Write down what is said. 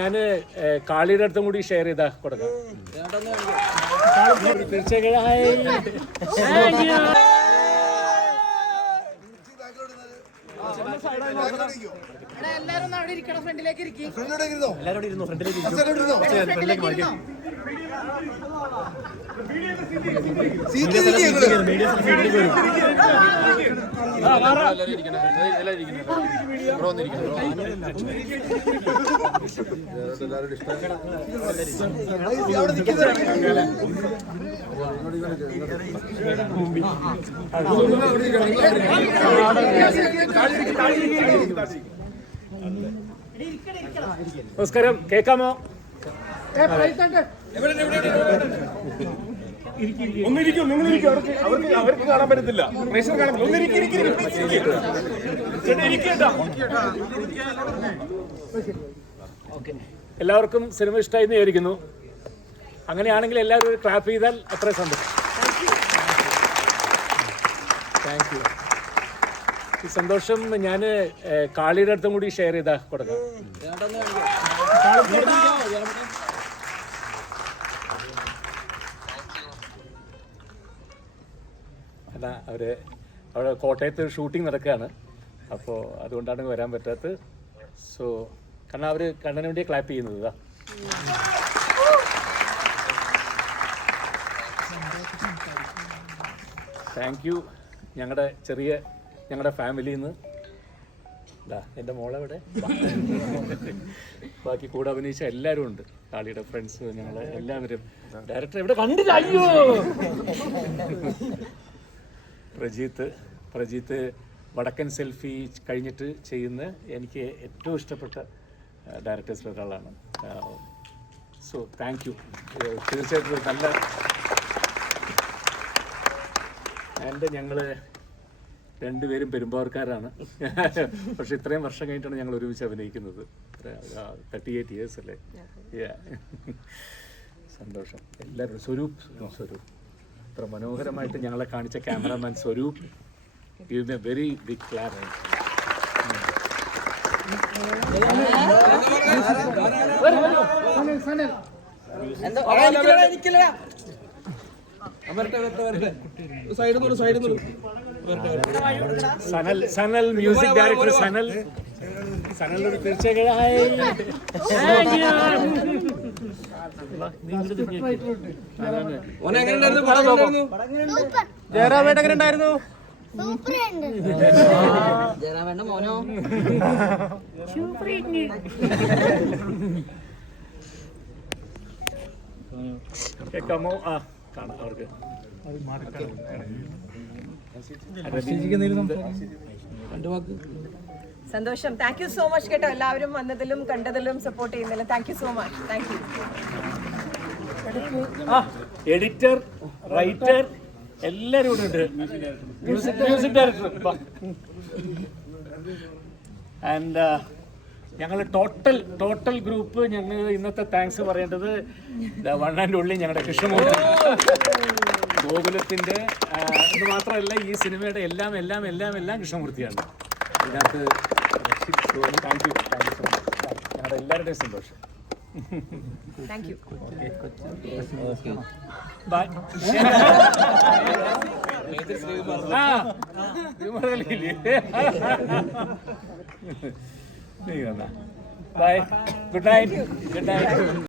ഞാൻ കാളിയുടെ അടുത്തും കൂടി ഷെയർ ചെയ്താ കൊടുക്കാം. നമസ്കാരം, കേൾക്കാമോ? ഒന്നിരിക്കും, നിങ്ങളിരിക്കും. അവർക്ക് കാണാൻ പറ്റത്തില്ല, പ്രേക്ഷകർ കാണാൻ പറ്റില്ല. എല്ലാവർക്കും സിനിമ ഇഷ്ടമായി എന്ന് വിചാരിക്കുന്നു. അങ്ങനെയാണെങ്കിൽ എല്ലാവരും ഒരു ക്ലാപ്പ് ചെയ്താൽ അത്ര സന്തോഷം. Thank U. ഈ സന്തോഷം ഞാൻ കാളിയുടെ അടുത്തും കൂടി ഷെയർ ചെയ്താ കൊടുക്കാം. അല്ല, അവിടെ കോട്ടയത്ത് ഷൂട്ടിംഗ് നടക്കുകയാണ്, അപ്പോൾ അതുകൊണ്ടാണ് വരാൻ പറ്റാത്തത്. സോ കാരണം അവർ കണ്ണന് വേണ്ടി ക്ലാപ്പ് ചെയ്യുന്നത്. ഇതാ താങ്ക് യു. ഞങ്ങളുടെ ഫാമിലിയിൽ നിന്ന് എൻ്റെ മോളെവിടെ, ബാക്കി കൂടെ അഭിനയിച്ച എല്ലാവരും ഉണ്ട്. കാളിയുടെ ഫ്രണ്ട്സ്, ഞങ്ങൾ എല്ലാവരും. ഡയറക്ടർ ഇവിടെ കണ്ടില്ല, അയ്യോ. പ്രജീത്ത് വടക്കൻ സെൽഫി കഴിഞ്ഞിട്ട് ചെയ്യുന്ന എനിക്ക് ഏറ്റവും ഇഷ്ടപ്പെട്ട ഡയറക്ടേഴ്സിൽ ഒരാളാണ്. So thank you. തീർച്ചയായിട്ടും നല്ല. ആൻഡ് ഞങ്ങൾ രണ്ടുപേരും പെരുമ്പാവൂർക്കാരാണ്, പക്ഷെ ഇത്രയും വർഷം കഴിഞ്ഞിട്ടാണ് ഞങ്ങൾ ഒരുമിച്ച് അഭിനയിക്കുന്നത്. 38 years അല്ലേ? സന്തോഷം. എല്ലാവരും സ്വരൂപ് ഇത്ര മനോഹരമായിട്ട് ഞങ്ങളെ കാണിച്ച cameraman Swaroop, give me a very big clap. Sanal music director സനലിനോട് തീർച്ചയായും ജയറാമേട്ടനുണ്ടായിരുന്നു. കേൾക്കാമോ? കാണാം അവർക്ക്. സന്തോഷം. താങ്ക് യു സോ മച്ച് കേട്ടോ, എല്ലാവരും വന്നതിലും കണ്ടതിലും സപ്പോർട്ട് ചെയ്യുന്നതിലും thank you so much. Thank you. Editor, writer എല്ലാവരും ഇവിടെ ഉണ്ട്. Music director. ആൻഡ് ഞങ്ങൾ ടോട്ടൽ ഗ്രൂപ്പ്. ഞങ്ങൾ ഇന്നത്തെ താങ്ക്സ് പറയേണ്ടത് വൺ ആൻഡ് ഓൺലി ഞങ്ങളുടെ കൃഷ്ണമൂർത്തി ഗോകുലത്തിൻ്റെ. ഇത് മാത്രമല്ല, ഈ സിനിമയുടെ എല്ലാം കൃഷ്ണമൂർത്തിയാണ് ഇതിനകത്ത്. Thank you so much. ഞങ്ങളുടെ എല്ലാവരുടെയും സന്തോഷം. Thank you. Bye. Bye. Good night.